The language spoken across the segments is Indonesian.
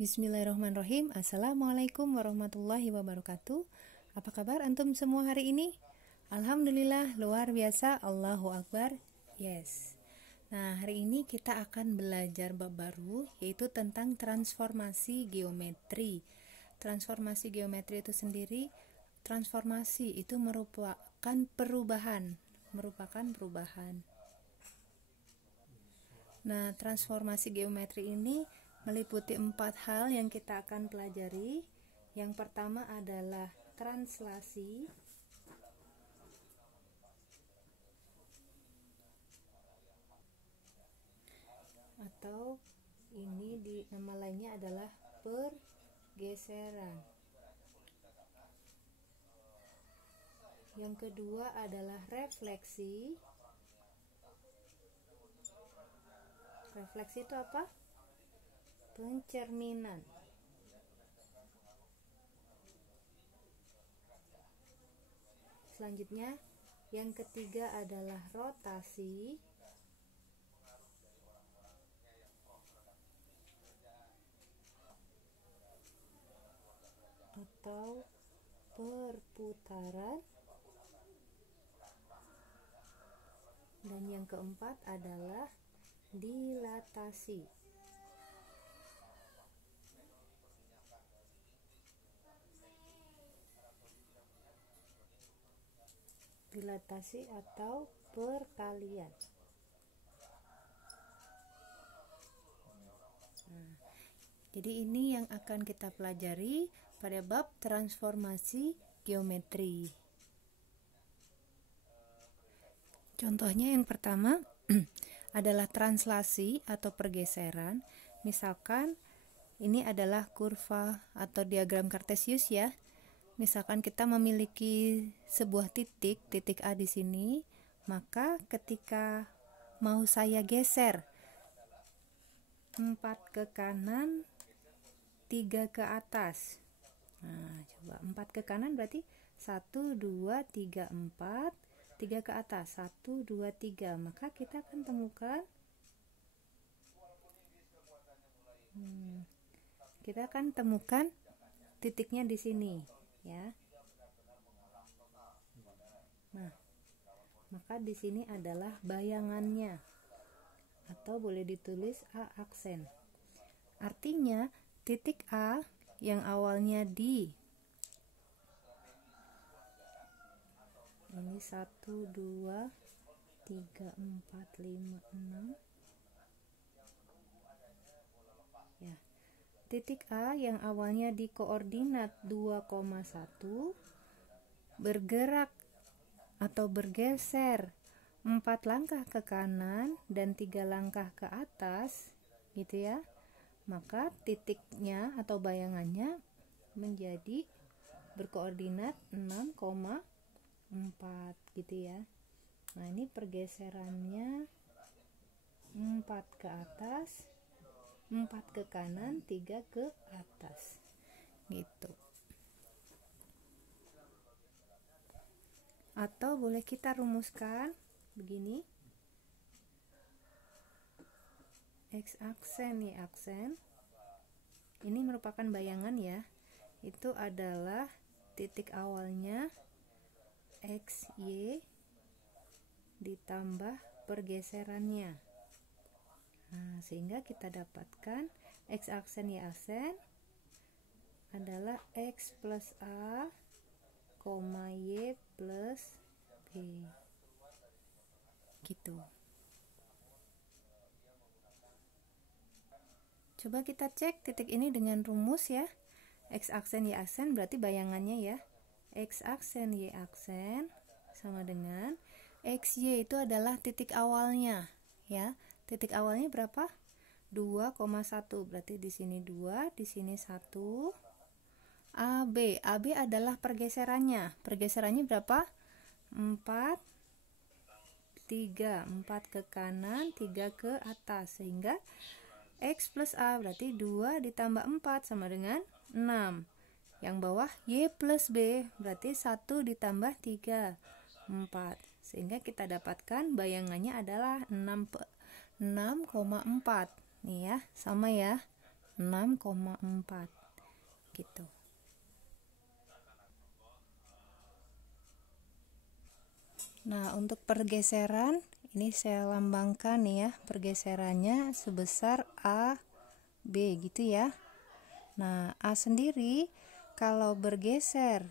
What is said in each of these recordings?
Bismillahirrahmanirrahim. Assalamualaikum warahmatullahi wabarakatuh. Apa kabar antum semua hari ini? Alhamdulillah, luar biasa. Allahu Akbar. Yes. Nah, hari ini kita akan belajar bab baru, yaitu tentang transformasi geometri. Transformasi geometri itu sendiri, transformasi itu merupakan perubahan. Nah, transformasi geometri ini meliputi 4 hal yang kita akan pelajari. Yang pertama adalah translasi, atau ini di nama lainnya adalah pergeseran. Yang kedua adalah refleksi. Refleksi itu apa? Pencerminan. Selanjutnya, yang ketiga adalah rotasi. Atau perputaran. Dan yang keempat adalah dilatasi. Dilatasi atau perkalian. Nah, jadi ini yang akan kita pelajari pada bab transformasi geometri. Contohnya yang pertama adalah translasi atau pergeseran. Misalkan ini adalah kurva atau diagram kartesius ya. Misalkan kita memiliki sebuah titik A di sini, maka ketika mau saya geser 4 ke kanan, 3 ke atas. Nah, coba 4 ke kanan berarti 1, 2, 3, 4, 3 ke atas, 1, 2, 3. Maka kita akan temukan titiknya di sini ya. Nah, maka di sini adalah bayangannya, atau boleh ditulis A aksen. Artinya titik A yang awalnya di ini 1, 2, 3, 4, 5, 6 ya. Titik A yang awalnya di koordinat 2,1 bergerak atau bergeser 4 langkah ke kanan dan 3 langkah ke atas gitu ya. Maka titiknya atau bayangannya menjadi berkoordinat 6,4 gitu ya. Nah, ini pergeserannya 4 ke atas, 4 ke kanan, 3 ke atas gitu. Atau boleh kita rumuskan begini, X aksen, Y aksen. Ini merupakan bayangan ya. Itu adalah titik awalnya X, Y ditambah pergeserannya. Nah, sehingga kita dapatkan X aksen, Y aksen adalah X plus A, Y plus B gitu. Coba kita cek titik ini dengan rumus ya. X aksen, Y aksen berarti bayangannya ya. X aksen, Y aksen sama dengan XY itu adalah titik awalnya ya. Titik awalnya berapa? 2,1. Berarti di sini 2, di sini 1. AB adalah pergeserannya. Pergeserannya berapa? 4, 3. 4 ke kanan, 3 ke atas. Sehingga X plus A berarti 2 ditambah 4 sama dengan 6. Yang bawah Y plus B berarti 1 ditambah 3, 4. Sehingga kita dapatkan bayangannya adalah 6,4. Nih ya, sama ya. 6,4 gitu. Nah, untuk pergeseran ini saya lambangkan nih ya, pergeserannya sebesar A B gitu ya. Nah, A sendiri kalau bergeser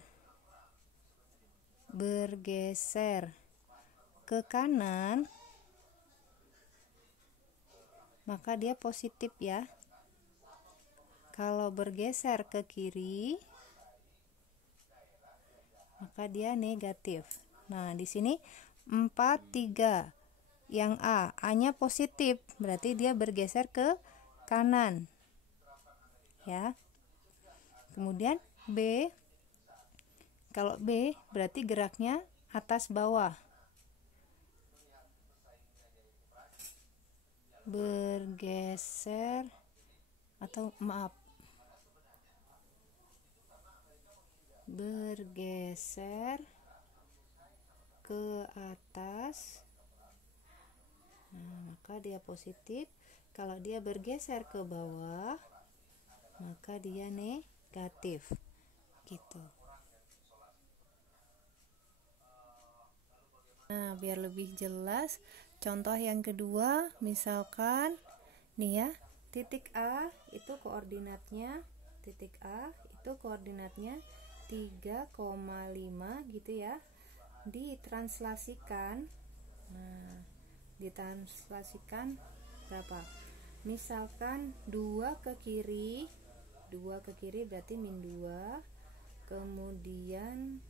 ke kanan maka dia positif ya. Kalau bergeser ke kiri maka dia negatif. Nah, di sini 4, 3. Yang A-nya positif, berarti dia bergeser ke kanan. Ya. Kemudian B, kalau B berarti geraknya atas bawah. Bergeser atau maaf. Bergeser ke atas. Nah, maka dia positif. Kalau dia bergeser ke bawah, maka dia negatif. Gitu. Nah, biar lebih jelas, contoh yang kedua, misalkan nih ya, titik A itu koordinatnya 3,5 gitu ya. Ditranslasikan. Nah, ditranslasikan berapa? Misalkan 2 ke kiri berarti min 2, kemudian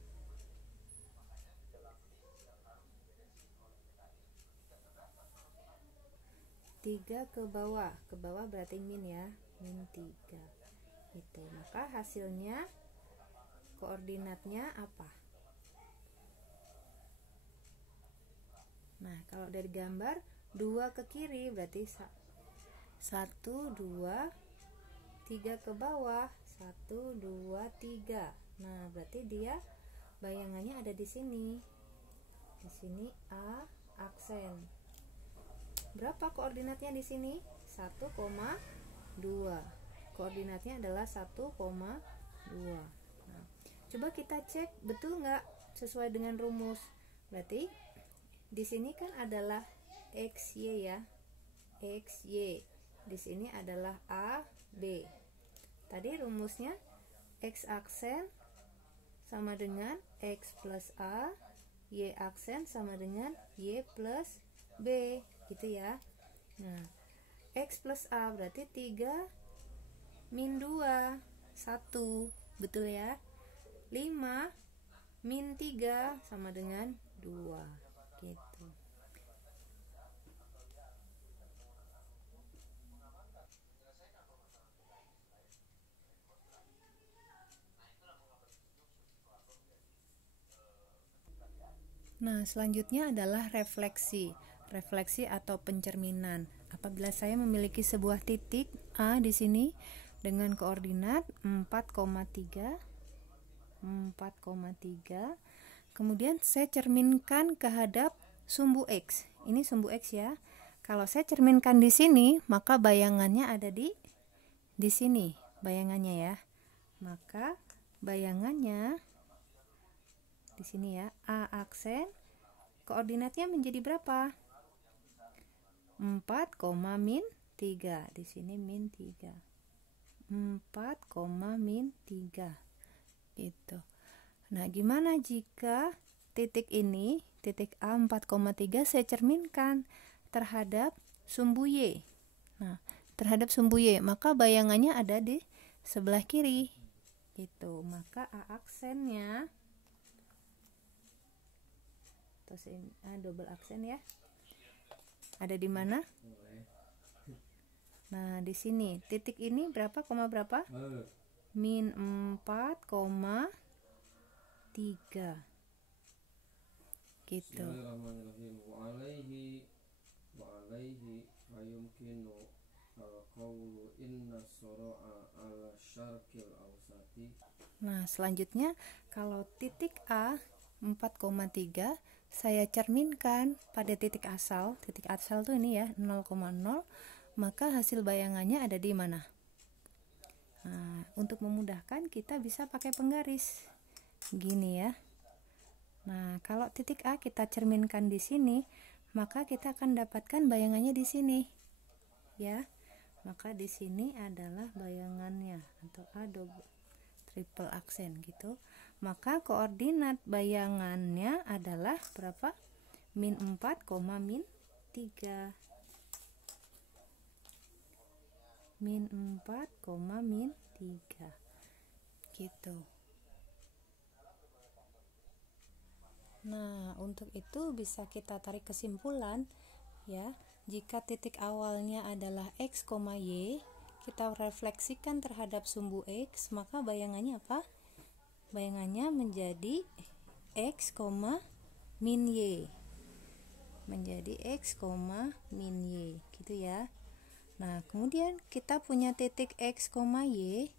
3 ke bawah berarti min ya, min 3 itu. Maka hasilnya koordinatnya apa? Nah, kalau dari gambar 2 ke kiri berarti 1, 2, 3 ke bawah 1, 2, 3. Nah, berarti dia bayangannya ada di sini. Di sini A aksen. Berapa koordinatnya di sini? 1,2. Koordinatnya adalah 1,2. Nah, coba kita cek betul nggak sesuai dengan rumus. Berarti di sini kan adalah XY ya. XY. Di sini adalah A, B. Tadi rumusnya X aksen sama dengan X plus A, Y aksen sama dengan Y plus B, gitu ya. Nah, X plus A berarti 3 min 2, 1, betul ya. 5 min 3 sama dengan 2, gitu. Nah, selanjutnya adalah refleksi atau pencerminan. Apabila saya memiliki sebuah titik A di sini dengan koordinat 4,3, kemudian saya cerminkan kehadap sumbu X. Ini sumbu X ya. Kalau saya cerminkan di sini, maka bayangannya ada di sini, bayangannya ya. Maka bayangannya di sini ya, A aksen koordinatnya menjadi berapa? 4, min 3. Di sini min 3. 4, min 3. Gitu. Nah, gimana jika titik ini, titik A 4,3 saya cerminkan terhadap sumbu Y. Nah, terhadap sumbu Y, maka bayangannya ada di sebelah kiri. Gitu. Maka A aksennya double aksen ya. Ada di mana? Nah, di sini. Titik ini berapa, koma berapa? Min 4,3. Gitu. Nah, selanjutnya kalau titik A 4,3 saya cerminkan pada titik asal. Titik asal tuh ini ya, 0,0. Maka hasil bayangannya ada di mana? Nah, untuk memudahkan kita bisa pakai penggaris gini ya. Nah, kalau titik A kita cerminkan di sini, maka kita akan dapatkan bayangannya di sini. Ya. Maka di sini adalah bayangannya atau A double triple aksen gitu. Maka koordinat bayangannya adalah berapa? Min 4, min 3. Min 4, min 3 gitu. Nah, untuk itu bisa kita tarik kesimpulan ya, jika titik awalnya adalah x, y, kita refleksikan terhadap sumbu x, maka bayangannya apa? Bayangannya menjadi x, min y. Menjadi x, min y gitu ya. Nah, kemudian kita punya titik x, y,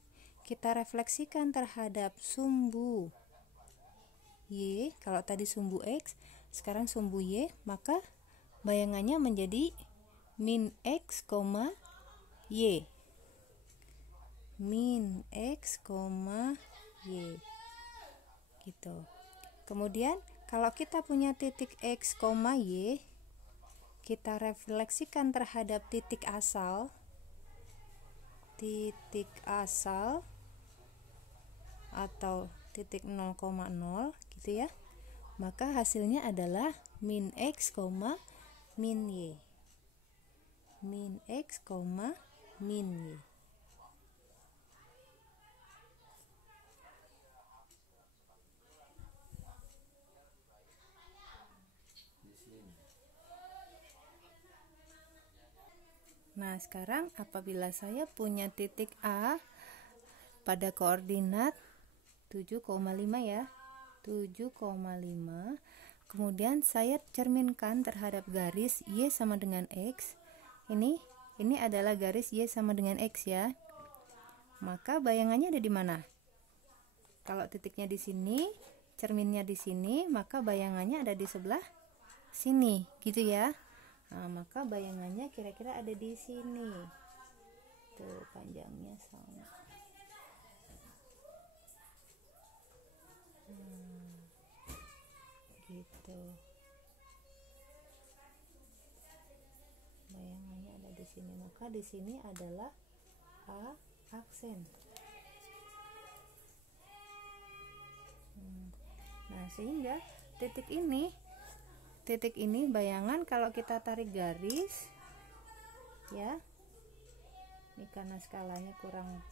kita refleksikan terhadap sumbu y. Kalau tadi sumbu x, sekarang sumbu y, maka bayangannya menjadi min x, y. Min x, y gitu. Kemudian kalau kita punya titik x, y, kita refleksikan terhadap titik asal atau titik 0,0 gitu ya, maka hasilnya adalah min x, min y. Min x, min y. Nah, sekarang apabila saya punya titik A pada koordinat 7,5 ya, 7,5, kemudian saya cerminkan terhadap garis y sama dengan x. Ini adalah garis y sama dengan x ya. Maka bayangannya ada di mana? Kalau titiknya di sini, cerminnya di sini, maka bayangannya ada di sebelah sini, gitu ya. Nah, maka bayangannya kira-kira ada di sini. Tuh, panjangnya sama. Gitu. Bayangannya ada di sini. Maka di sini adalah A aksen. Nah, sehingga titik ini bayangan kalau kita tarik garis ya, ini karena skalanya kurang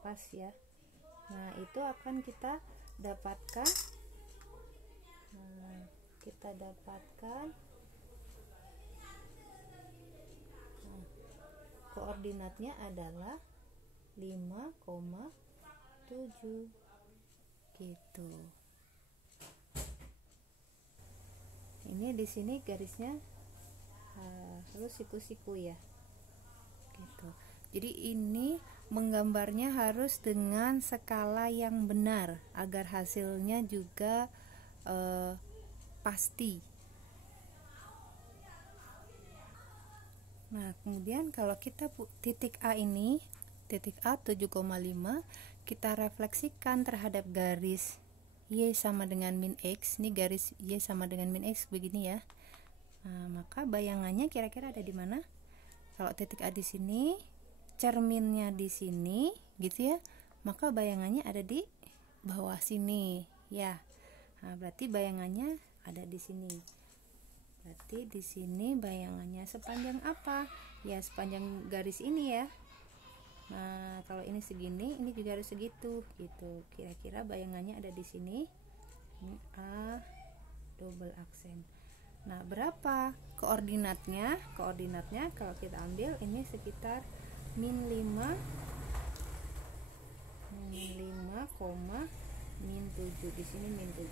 pas ya. Nah, itu akan kita dapatkan koordinatnya adalah 5,7 gitu. Ini di sini garisnya harus siku-siku ya, gitu. Jadi ini menggambarnya harus dengan skala yang benar agar hasilnya juga pasti. Nah, kemudian kalau kita titik A ini, titik A 7,5, kita refleksikan terhadap garis y sama dengan min x. Ini garis y sama dengan min x begini ya. Nah, maka bayangannya kira-kira ada di mana? Kalau titik A di sini, cerminnya di sini, gitu ya. Maka bayangannya ada di bawah sini, ya. Nah, berarti bayangannya ada di sini. Berarti di sini bayangannya sepanjang apa? Ya, sepanjang garis ini ya. Nah, kalau ini segini, ini juga harus segitu, gitu. Kira-kira bayangannya ada di sini. Ini A double aksen. Nah, berapa koordinatnya? Koordinatnya kalau kita ambil ini sekitar min 5, min 7. Di sini min 7.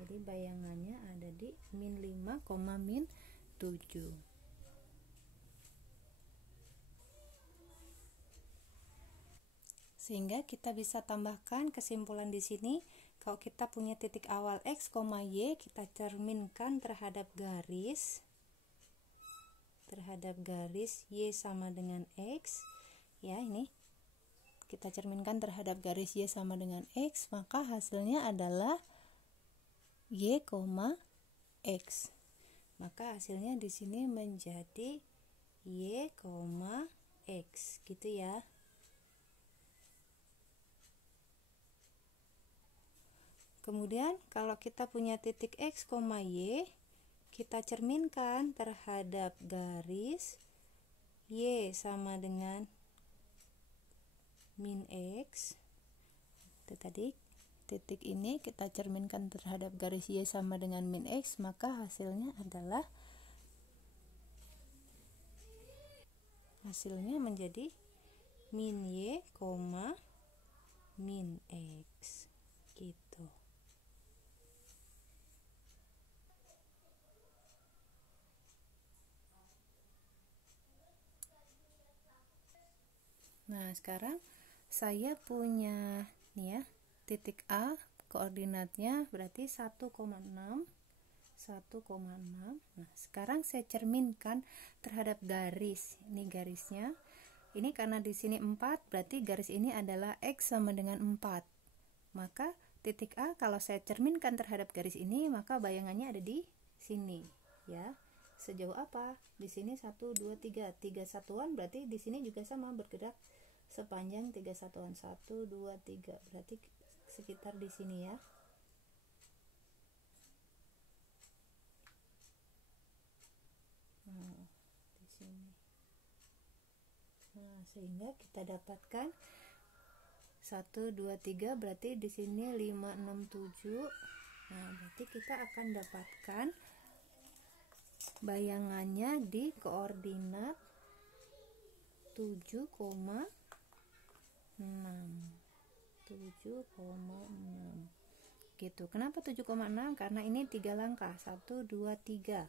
Jadi bayangannya ada di min 5, min 7. Sehingga kita bisa tambahkan kesimpulan di sini, kalau kita punya titik awal x, y, kita cerminkan terhadap garis terhadap garis Y sama dengan X, ya, ini kita cerminkan terhadap garis Y sama dengan X, maka hasilnya adalah Y, X. Maka hasilnya di sini menjadi Y, X, gitu ya. Kemudian kalau kita punya titik X, Y, kita cerminkan terhadap garis Y sama dengan min X. Itu tadi titik ini kita cerminkan terhadap garis Y sama dengan min X, maka hasilnya menjadi min Y, min X, gitu. Nah, sekarang saya punya nih ya, titik A, koordinatnya berarti 1,6. Nah, sekarang saya cerminkan terhadap garis. Ini garisnya. Ini karena di sini 4, berarti garis ini adalah X sama dengan 4. Maka titik A kalau saya cerminkan terhadap garis ini, maka bayangannya ada di sini, ya. Sejauh apa? Di sini 1, 2, 3. 3 satuan berarti di sini juga sama, bergerak sepanjang 3 satuan. 1, 2, 3. Berarti sekitar di sini ya. Nah, di sini. Nah, sehingga kita dapatkan 1, 2, 3, berarti di sini 5, 6, 7. Nah, berarti kita akan dapatkan bayangannya di koordinat 7,6. 7,6 gitu. Kenapa 7,6? Karena ini 3 langkah, 1, 2, 3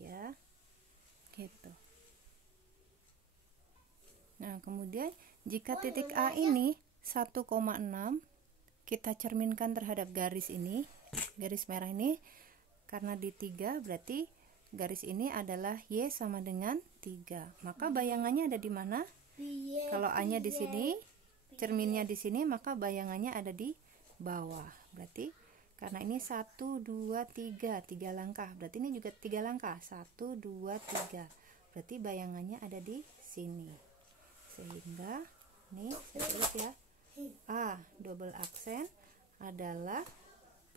ya, gitu. Nah, kemudian jika titik A ini 1,6, kita cerminkan terhadap garis ini, garis merah ini, karena di 3 berarti garis ini adalah Y sama dengan 3. Maka bayangannya ada di mana? Kalau A-nya di sini, cerminnya di sini, maka bayangannya ada di bawah. Berarti karena ini 1, 2, 3, 3 langkah. Berarti ini juga 3 langkah. 1, 2, 3. Berarti bayangannya ada di sini. Sehingga ini saya tulis ya. A double aksen adalah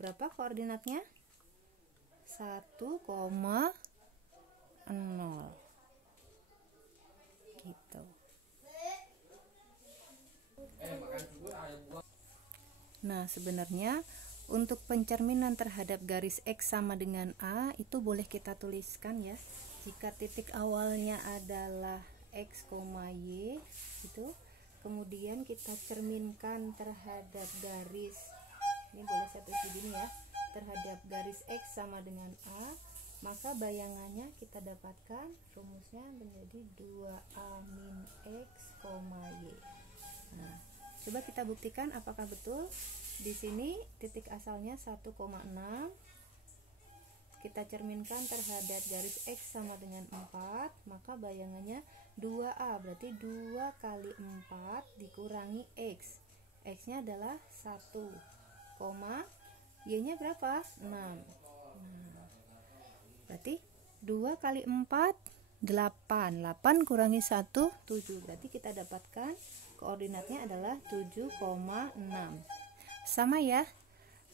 berapa koordinatnya? 1,0 gitu. Nah, sebenarnya untuk pencerminan terhadap garis X sama dengan A itu boleh kita tuliskan ya. Jika titik awalnya adalah X, Y itu, kemudian kita cerminkan terhadap garis, ini boleh saya tulis begini ya, terhadap garis X sama dengan A, maka bayangannya kita dapatkan rumusnya menjadi 2A min X, Y. Nah, coba kita buktikan apakah betul. Di sini titik asalnya 1,6, kita cerminkan terhadap garis X sama dengan 4, maka bayangannya 2A, berarti 2 kali 4 dikurangi X. X nya adalah 1, Y nya berapa? 6. Nah, berarti 2 kali 4 8 kurangi 1 7, berarti kita dapatkan koordinatnya adalah 7,6. Sama ya.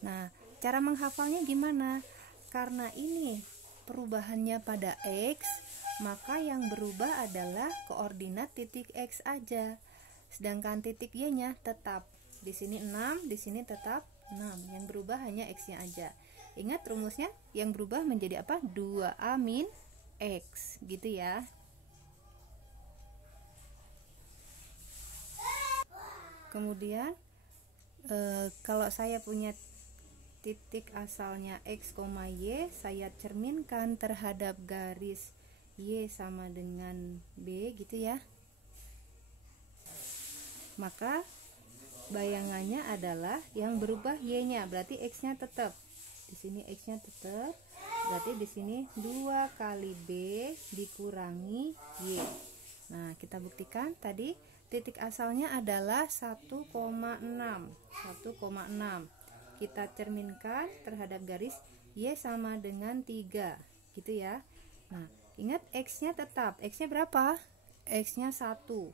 Nah, cara menghafalnya gimana? Karena ini perubahannya pada X, maka yang berubah adalah koordinat titik X aja. Sedangkan titik Y nya tetap. Di sini 6, di sini tetap 6. Yang berubah hanya X nya aja. Ingat rumusnya, yang berubah menjadi apa? 2A min X, gitu ya. Kemudian kalau saya punya titik asalnya X, Y, saya cerminkan terhadap garis Y sama dengan B, gitu ya. Maka bayangannya adalah yang berubah Y nya, berarti X nya tetap. Di sini X nya tetap, Berarti di sini 2 kali B dikurangi Y. Nah, kita buktikan tadi titik asalnya adalah 1,6. Kita cerminkan terhadap garis Y sama dengan 3, gitu ya. Nah, ingat X-nya tetap. X-nya berapa? X-nya 1.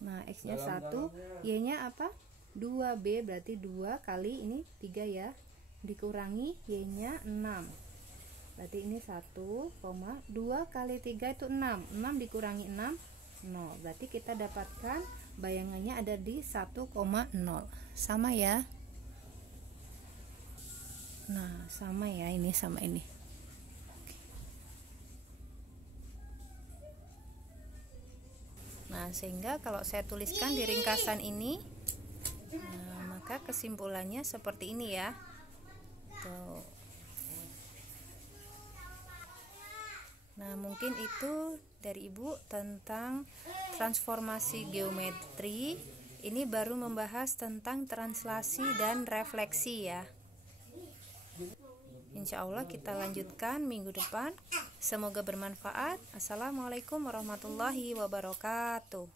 Nah, X-nya 1, Y-nya apa? 2B, berarti 2 kali ini 3 ya. Dikurangi Y-nya 6. Berarti ini 1,2 kali 3 itu 6. 6 dikurangi 6, 0. Berarti kita dapatkan bayangannya ada di 1,0. Sama ya. Nah, sama ya, ini sama ini. Nah, sehingga kalau saya tuliskan di ringkasan ini, nah, maka kesimpulannya seperti ini ya. Tuh. Nah, mungkin itu dari Ibu tentang transformasi geometri. Ini baru membahas tentang translasi dan refleksi ya. Insya Allah kita lanjutkan minggu depan. Semoga bermanfaat. Assalamualaikum warahmatullahi wabarakatuh.